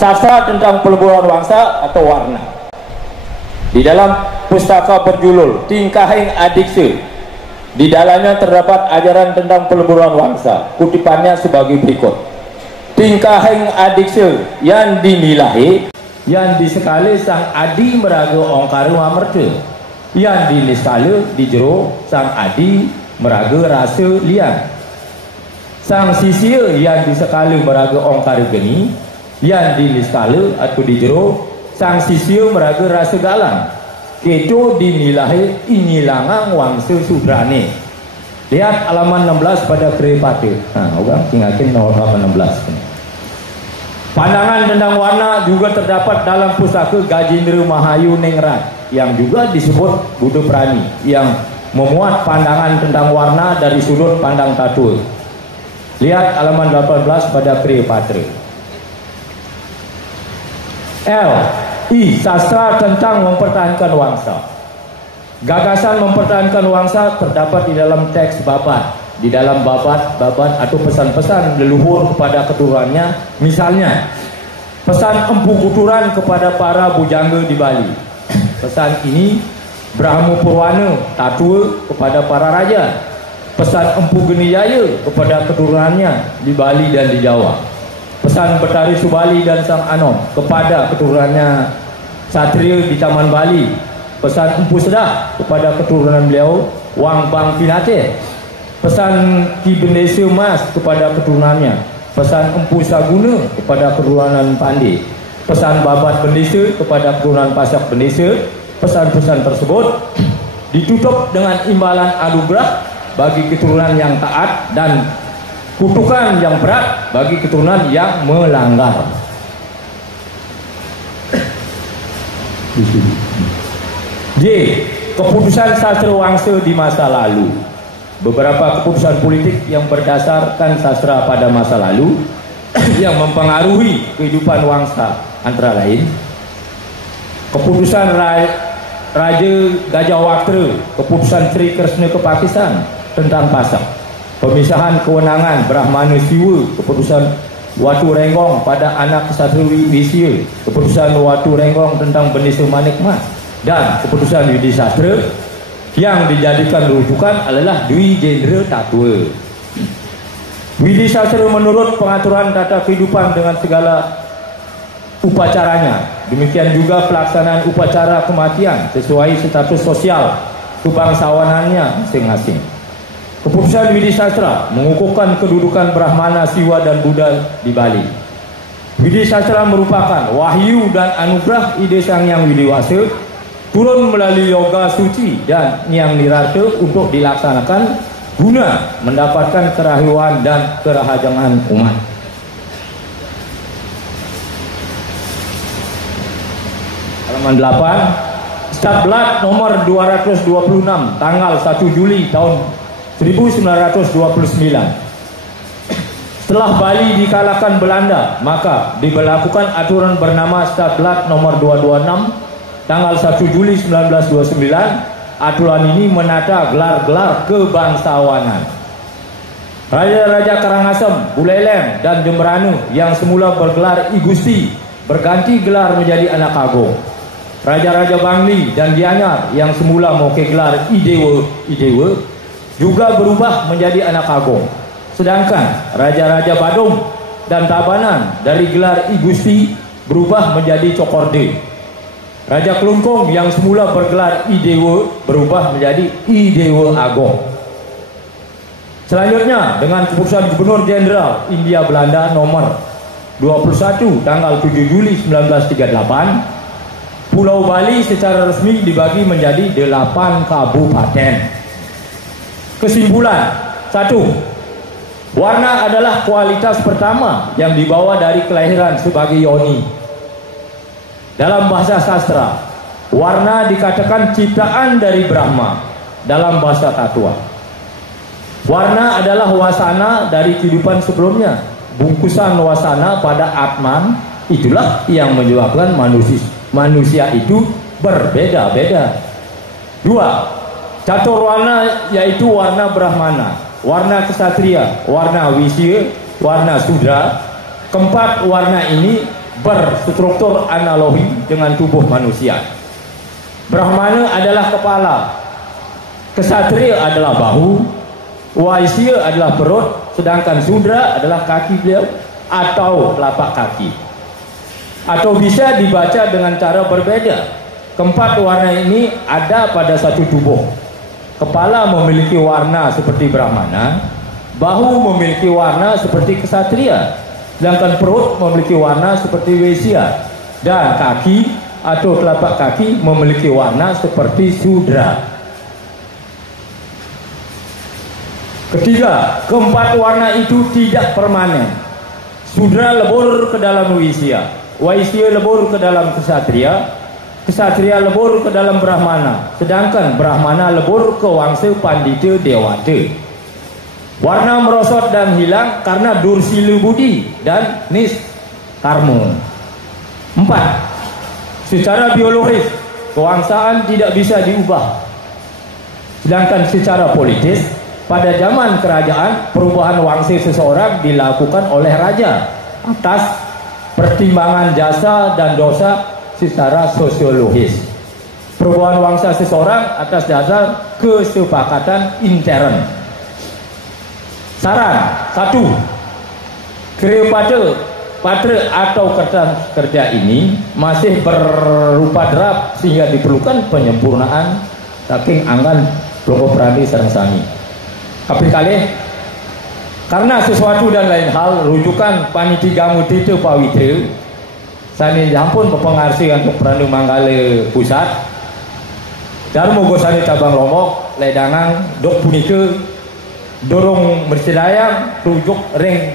Sastra tentang peleburan bangsa atau warna. Di dalam pustaka berjudul Tingkahing Adikse, di dalamnya terdapat ajaran tentang peleburan bangsa. Kutipannya sebagai berikut: Tingkahing Adikse yang dinilahi, yang disekali sang adi meraga ongkaru amerta, yang diniskala di jero sang adi meraga rasa lian. Sang sisia yang disekali meraga ongkaru geni, yang diniskala atau di jero sang sisia meraga rasa galang, keto dinilahi inilangang wangsa sudrane. Lihat halaman 16 pada Kripate. Nah, orang tinggalkan halaman 16. Pandangan tentang warna juga terdapat dalam pustaka Gajendra Mahayu Ningrat yang juga disebut Buddha Prani, yang memuat pandangan tentang warna dari sudut pandang tatua. Lihat halaman 18 pada Kripate. Sastra tentang mempertahankan wangsa. Gagasan mempertahankan wangsa terdapat di dalam teks babat. Di dalam babat atau pesan-pesan leluhur kepada keturunannya, misalnya pesan empu kuturan kepada para bujangga di Bali. Pesan ini Brahma Purwana tatua kepada para raja. Pesan empu Genijaya kepada keturunannya di Bali dan di Jawa. Pesan Betari Subali dan Sang Anom kepada keturunannya Satria di Taman Bali. Pesan Empu Sedah kepada keturunan beliau Wang Bang Pinate. Pesan Ki Bendesa Mas kepada keturunannya. Pesan Empu Saguna kepada keturunan Pandey. Pesan Babat Bendesa kepada keturunan Pasak Bendesa. Pesan-pesan tersebut ditutup dengan imbalan anugerah bagi keturunan yang taat dan kutukan yang berat bagi keturunan yang melanggar. J. Keputusan sastra wangsa di masa lalu. Beberapa keputusan politik yang berdasarkan sastra pada masa lalu yang mempengaruhi kehidupan wangsa antara lain: keputusan Raja Gajah Watra, keputusan Sri Krishna ke Pakistan tentang Pasak, pemisahan kewenangan Brahmana Siwa, keputusan Watu Renggong pada anak Kesatria Wisya, keputusan Watu Renggong tentang Bendesa Manikmat, dan keputusan Widi Sastra yang dijadikan rujukan adalah Dwi Jendra Tatua. Widi Sastra menurut pengaturan tata kehidupan dengan segala upacaranya. Demikian juga pelaksanaan upacara kematian sesuai status sosial kebangsawanannya masing-masing. Keputusan Widi Sastra mengukuhkan kedudukan Brahmana, Siwa dan Buddha di Bali. Widi Sastra merupakan wahyu dan anugerah ide Sang Hyang Widiwasa turun melalui yoga suci dan yang nirarta untuk dilaksanakan guna mendapatkan kerahyuan dan kerahajangan umat. Halaman 8, Statblad nomor 226 tanggal 1 Juli tahun 1929. Setelah Bali dikalahkan Belanda, maka diberlakukan aturan bernama Statblad nomor 226 tanggal 1 Juli 1929. Aturan ini menata gelar-gelar kebangsawanan. Raja-raja Karangasem, Buleleng dan Jemberana yang semula bergelar I Gusti berganti gelar menjadi anak agung. Raja-raja Bangli dan Gianyar yang semula memiliki gelar Idewa juga berubah menjadi anak agung. Sedangkan Raja-raja Badung dan Tabanan dari gelar I Gusti berubah menjadi Cokorde. Raja Kelungkung yang semula bergelar Idewa berubah menjadi Idewa Agung. Selanjutnya, dengan keputusan Gubernur Jenderal Hindia Belanda nomor 21 tanggal 7 Juli 1938, Pulau Bali secara resmi dibagi menjadi 8 kabupaten. Kesimpulan: 1. Warna adalah kualitas pertama yang dibawa dari kelahiran sebagai yoni. Dalam bahasa sastra, warna dikatakan ciptaan dari Brahma dalam bahasa tatua. Warna adalah wasana dari kehidupan sebelumnya, bungkusan wasana pada Atman Itulah yang menyebabkan manusia itu berbeda-beda. 2. Catur warna yaitu warna Brahmana, warna Ksatria, warna Wisya, warna Sudra. Keempat warna ini berstruktur analogi dengan tubuh manusia. Brahmana adalah kepala, Ksatria adalah bahu, Waisya adalah perut, sedangkan Sudra adalah kaki beliau atau telapak kaki. Atau bisa dibaca dengan cara berbeda. Keempat warna ini ada pada satu tubuh. Kepala memiliki warna seperti Brahmana, bahu memiliki warna seperti Ksatria, sedangkan perut memiliki warna seperti Waisya, dan kaki atau telapak kaki memiliki warna seperti Sudra. Ketiga, keempat warna itu tidak permanen. Sudra lebur ke dalam Wisya, Waisya lebur ke dalam Ksatria, Ksatria lebur ke dalam Brahmana, sedangkan Brahmana lebur ke wangsa Pandita Dewata. Warna merosot dan hilang karena dursila budi dan niskarma. 4. Secara biologis, kewangsaan tidak bisa diubah. Sedangkan secara politis, pada zaman kerajaan, perubahan wangsa seseorang dilakukan oleh raja atas pertimbangan jasa dan dosa secara sosiologis. Perubahan wangsa seseorang atas dasar kesepakatan intern. Saran 1. Kreopatra atau kertas kerja ini masih berupa draft sehingga diperlukan penyempurnaan saking anggan Loko Pradi sareng sami. Kaping kalih, karena sesuatu dan lain hal rujukan Panitia Mutita Pawitra sani ampun pepengarsi untuk Perandu Manggala Pusat Darmo Gosani Cabang Lombok ledangan dok punika dorong bersedayang rujuk ring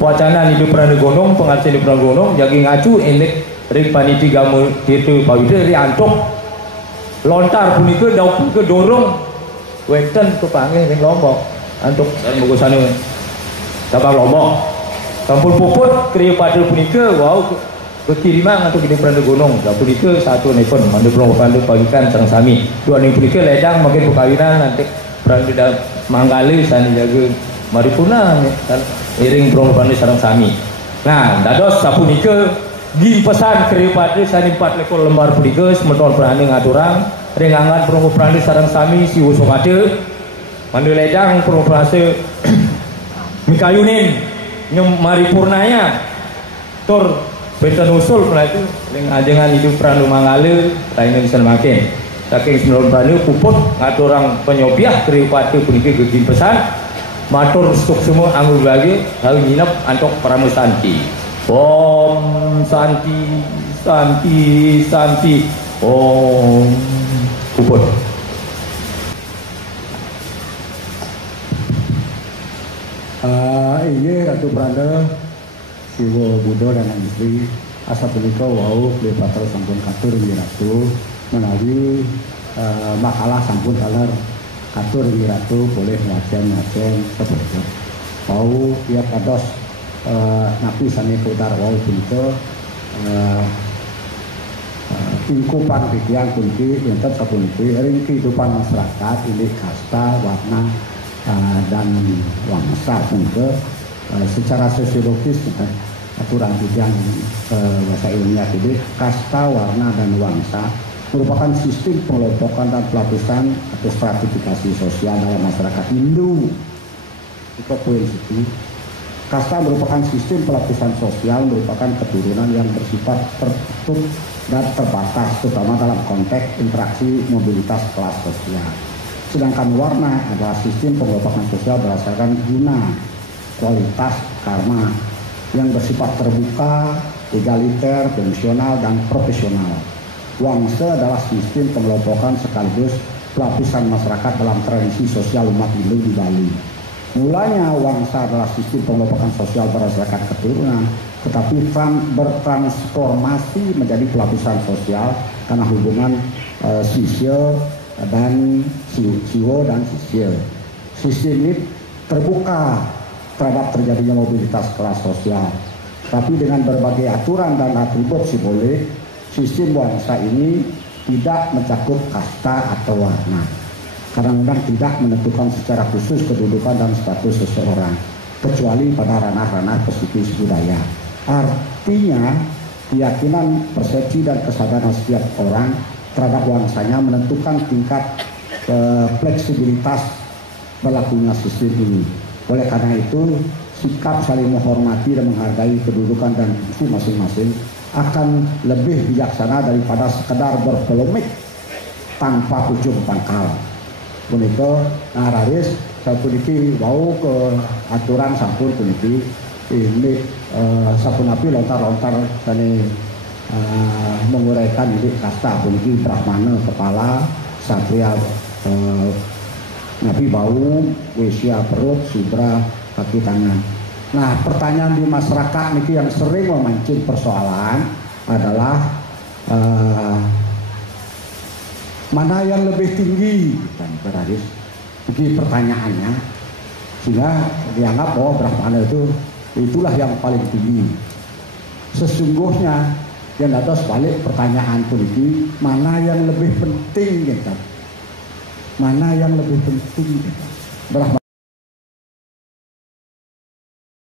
wacana hidup Perandu Gonong, pengarsi hidup Perandu Gonong jagi ngacu indek ring Panitia Mutita Pawitra ri antuk lontar punika dauk punika dorong weten ke panggil ring Lombok untuk Darmo Gosani Cabang Lombok Kampung puput kriya pada punika wow berkiriman untuk hidup Perandu Gunung. Punika satu nepon mandu belum pandu pagikan sareng sami. Dua ni punika ledang makin perkawinan nanti Perandu Manggala sani jaga maripuna iring belum pandu sareng sami. Nah, dados sapunika dipesan kriya pada sani 4 lekor lembar punika semeton Perandu ngaturang ringangan perlu Perandu sareng sami si usokade mandu ledang perlu prase mikayunin maripurnanya tur benten usul pula itu dengan hidup Perandu Manggala lainnya bisa makin saking sembilan Perandu puput ngaturang penyobiah keripatu punika gegin pesan matur stuk semua anggur lagi hal nginep antok Pramu Santi. Om Santi Santi Santi Om puput. Iya Ratu Pranda Siwo Budo dan istri asa punika wau Kleopatra sampun katur inggih Ratu menawi makalah sampun taler katur inggih Ratu boleh ngacen seperti wau ya kados napi sami putar wau punika tingkupan pikiran kunci enten sapuniki ring kehidupan masyarakat ini kasta warna dan wangsa juga secara sosiologis aturan bidang bahasa ilmiah ini kasta, warna, dan wangsa merupakan sistem pengelompokan dan pelapisan atau stratifikasi sosial dalam masyarakat Hindu. Itu poin situ. Kasta merupakan sistem pelapisan sosial merupakan keturunan yang bersifat tertutup dan terbatas terutama dalam konteks interaksi mobilitas kelas sosial. Sedangkan warna adalah sistem pengelompokan sosial berdasarkan guna, kualitas, karma yang bersifat terbuka, egaliter, fungsional, dan profesional. Wangsa adalah sistem pengelompokan sekaligus pelapisan masyarakat dalam tradisi sosial umat Hindu di Bali. Mulanya wangsa adalah sistem pengelompokan sosial berdasarkan keturunan, tetapi bertransformasi menjadi pelapisan sosial karena hubungan sosial dan siwo dan sosial. Sistem ini terbuka terhadap terjadinya mobilitas kelas sosial. Tapi dengan berbagai aturan dan atribut simbolik, sistem wangsa ini tidak mencakup kasta atau warna. Kadang-kadang tidak menentukan secara khusus kedudukan dan status seseorang, kecuali pada ranah-ranah psikis budaya. Artinya, keyakinan, persepsi, dan kesadaran setiap orang terhadap wangsanya menentukan tingkat fleksibilitas berlakunya sistem ini. Oleh karena itu, sikap saling menghormati dan menghargai kedudukan dan fungsi masing-masing akan lebih bijaksana daripada sekedar berpolemik tanpa ujung pangkal. Puniko nararis sapuniki wau ke aturan sampun puniki ini sapunapi lontar-lontar tani menguraikan ini kasta puniki Brahmana kepala, Satria Nabi bau, Wesya perut, Sudra kaki tangan. Nah, pertanyaan di masyarakat niki yang sering memancing persoalan adalah mana yang lebih tinggi, kan Radis? Begini pertanyaannya, sehingga dianggap bahwa Brahmana itulah yang paling tinggi. Sesungguhnya yang ada sebalik pertanyaan politik, mana yang lebih penting, gitu? Mana yang lebih penting, gitu? Brahmana